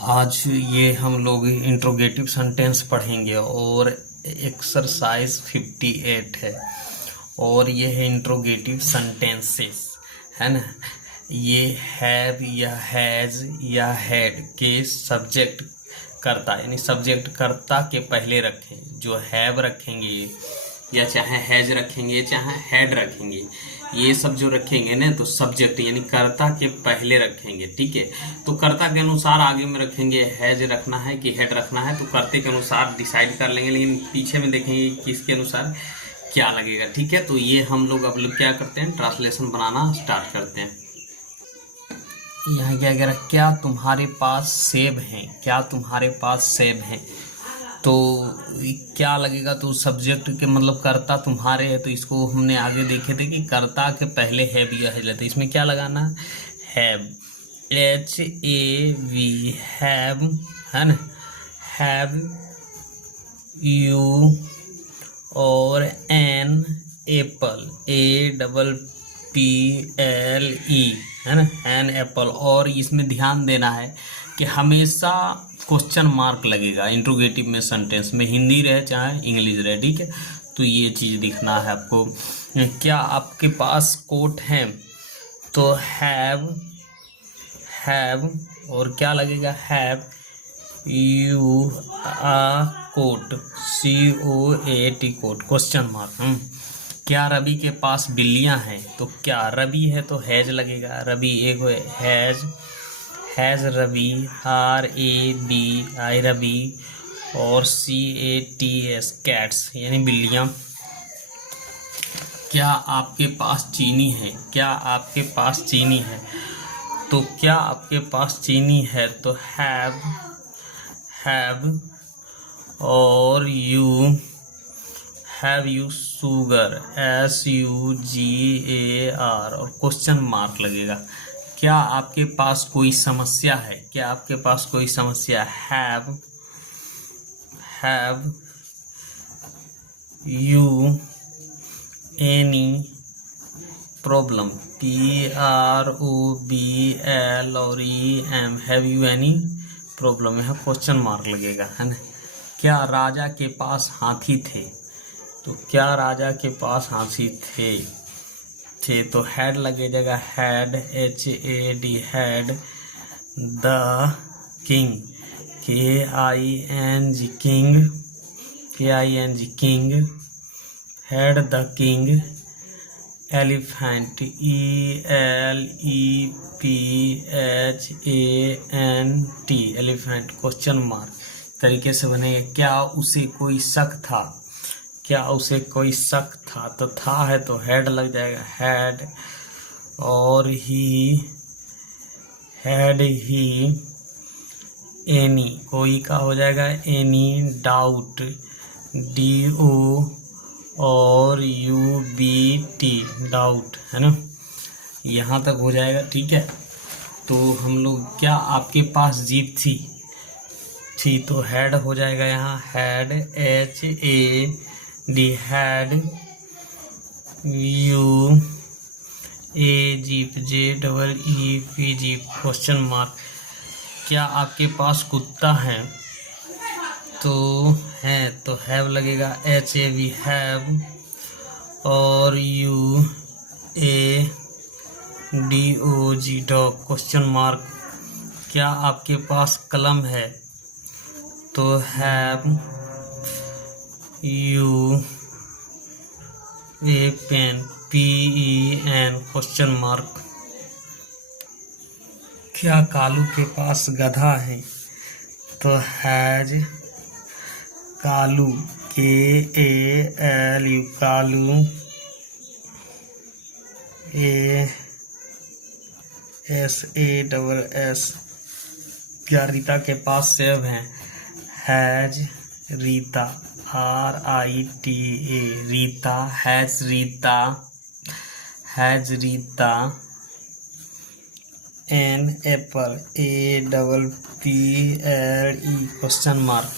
आज ये हम लोग इंट्रोगेटिव सेंटेंस पढ़ेंगे और एक्सरसाइज 58 है और ये है इंट्रोगेटिव सेंटेंसेस, है ना। ये हैव या हैज़ या हैड के सब्जेक्ट कर्ता यानी सब्जेक्ट कर्ता के पहले रखें। जो हैव रखेंगे या चाहे हैज रखेंगे चाहे हैड रखेंगे, ये सब जो रखेंगे ना तो सब्जेक्ट यानी कर्ता के पहले रखेंगे। ठीक है, तो कर्ता के अनुसार आगे में रखेंगे, हैज रखना है कि हेड रखना है तो कर्ते के अनुसार डिसाइड कर लेंगे, लेकिन पीछे में देखेंगे किसके अनुसार क्या लगेगा। ठीक है, तो ये हम लोग अब लोग क्या करते हैं, ट्रांसलेशन बनाना स्टार्ट करते हैं। यहाँ क्या कह रहा है, क्या तुम्हारे पास सेब हैं, क्या तुम्हारे पास सेब हैं। तो क्या लगेगा, तो सब्जेक्ट के मतलब कर्ता तुम्हारे है, तो इसको हमने आगे देखे थे कि कर्ता के पहले हैव या है लेते, इसमें क्या लगाना, हैव, HAV हैव, है ना। हैव यू और एन एप्पल, APPLE, है ना, एन एप्पल। और इसमें ध्यान देना है कि हमेशा क्वेश्चन मार्क लगेगा इंट्रोगेटिव में, सेंटेंस में, हिंदी रहे चाहे इंग्लिश रहे। ठीक है, तो ये चीज़ दिखना है आपको। क्या आपके पास कोट है, तो हैव और क्या लगेगा, have you a coat, COAT coat, question mark. क्या रवि के पास बिल्लियां हैं, तो क्या रवि है तो हैज लगेगा, रवि एक हैज रवि, RABI रवि, और CATS कैट्स यानी बिल्लियां। क्या आपके पास चीनी है, क्या आपके पास चीनी है, तो क्या आपके पास चीनी है तो हैव और यू शुगर, SUGAR, और क्वेश्चन मार्क लगेगा। क्या आपके पास कोई समस्या है, क्या आपके पास कोई समस्या, have you any problem, PROBLEM, और EM, have you any problem, यहाँ क्वेश्चन मार्क लगेगा, है ना। क्या राजा के पास हाथी थे, तो क्या राजा के पास हाथी थे तो हैड लगेगा, had, HAD had, the king, KING king, had the king. Elephant, ELEPHANT, elephant, question mark तरीके से बनेगा। क्या उसे कोई शक था, क्या उसे कोई शक था, तो था है तो हैड लग जाएगा, हैड, और हैड ही एनी, कोई का हो जाएगा एनी डाउट, DO और UBT डाउट, है ना। यहाँ तक हो जाएगा। ठीक है, तो हम लोग, क्या आपके पास जीप थी तो हैड हो जाएगा यहाँ, had, HAD had, U A jeep, JEEP jeep, question mark. क्या आपके पास कुत्ता है, तो है तो हैव लगेगा, HAV हैव, और UADOG डॉग, क्वेश्चन मार्क। क्या आपके पास कलम है, तो have you a pen, PEN, question mark. क्या कालू के पास गधा है, तो has Kalu, KALU Kalu, ASASS। क्या रीता के पास सेब हैं, has Rita, RITA Rita, has Rita, an apple, APPLE, question mark.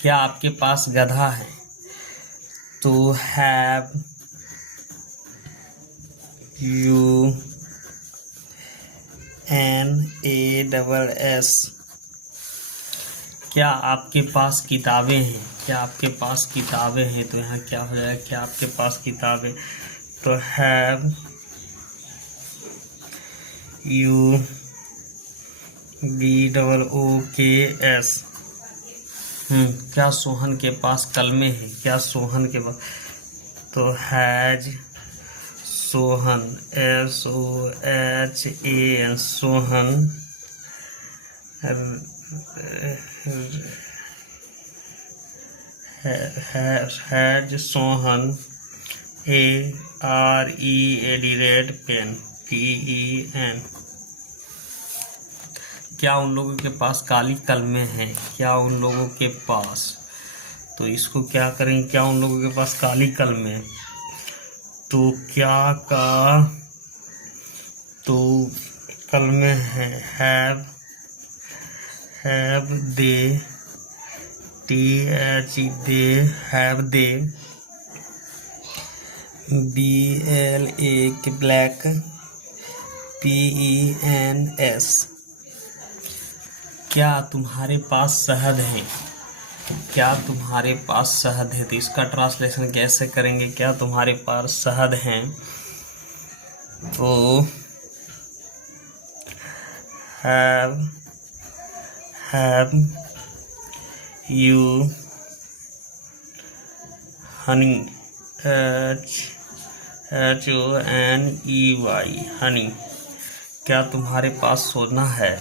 क्या आपके पास गधा है, तो हैव यू NASS क्या आपके पास किताबें हैं? क्या आपके पास किताबें हैं? तो यहाँ क्या हो जाएगा? क्या आपके पास किताबें? तो हैव यू BOOKS। क्या सोहन के पास कलमे हैं? क्या सोहन के पास? तो has Sohan SOHAN Sohan has Sohan ARED pen PEN। क्या उन लोगों के पास काली कलमें हैं? क्या उन लोगों के पास? तो इसको क्या करेंगे? क्या उन लोगों के पास काली कलमें? तो क्या का तो कलमें हैं। Have they THE they have they BLAK black PENS। क्या तुम्हारे पास शहद है? क्या तुम्हारे पास शहद है? तो इसका ट्रांसलेशन कैसे करेंगे? क्या तुम्हारे पास शहद है? तो have you Honey HONEY Honey. क्या तुम्हारे पास सोना है?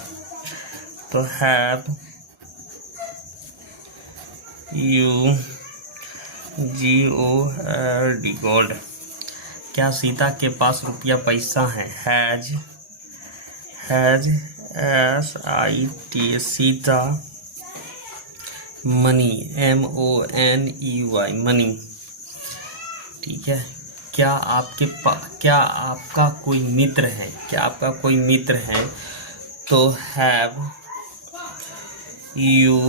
तो हैव यू GOLD गोल्ड। क्या सीता के पास रुपया पैसा है? Has SIT Sita money MONEY money. ठीक है। क्या आपका कोई मित्र है? क्या आपका कोई मित्र है? तो have you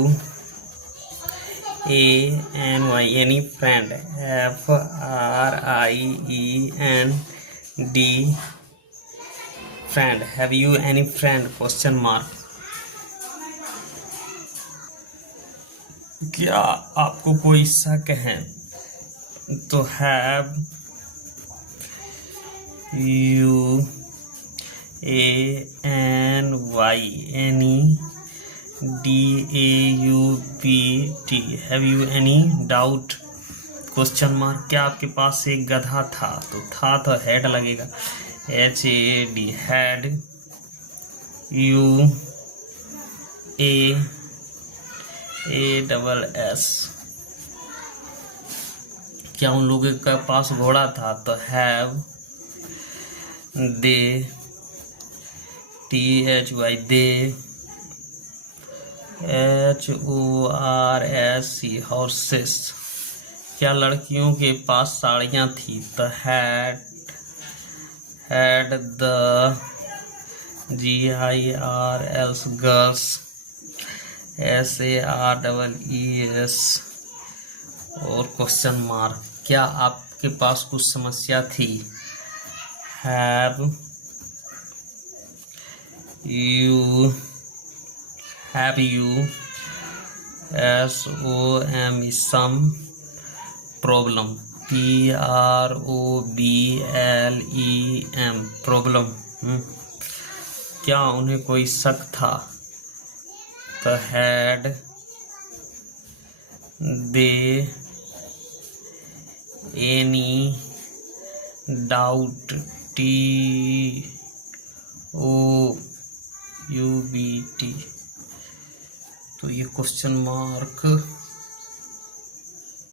ANY any friend FRIEND friend. Have you any friend question mark. क्या आपको कोई शक है? तो have you ANY any DAUBT have you any doubt question mark. क्या आपके पास एक गधा था? तो था तो हेड लगेगा HAD हैड यू ASS। क्या उन लोगों के पास घोड़ा था? तो have they THY they HORSE horses. क्या लड़कियों के पास साड़ियाँ थी? तो had the GIRLs girls SAREES और क्वेश्चन मार्क। क्या आपके पास कुछ समस्या थी? Have you SOME some problem PROBLEM problem. क्या उन्हें कोई शक था? तो had they any doubt TOUBT। तो ये क्वेश्चन मार्क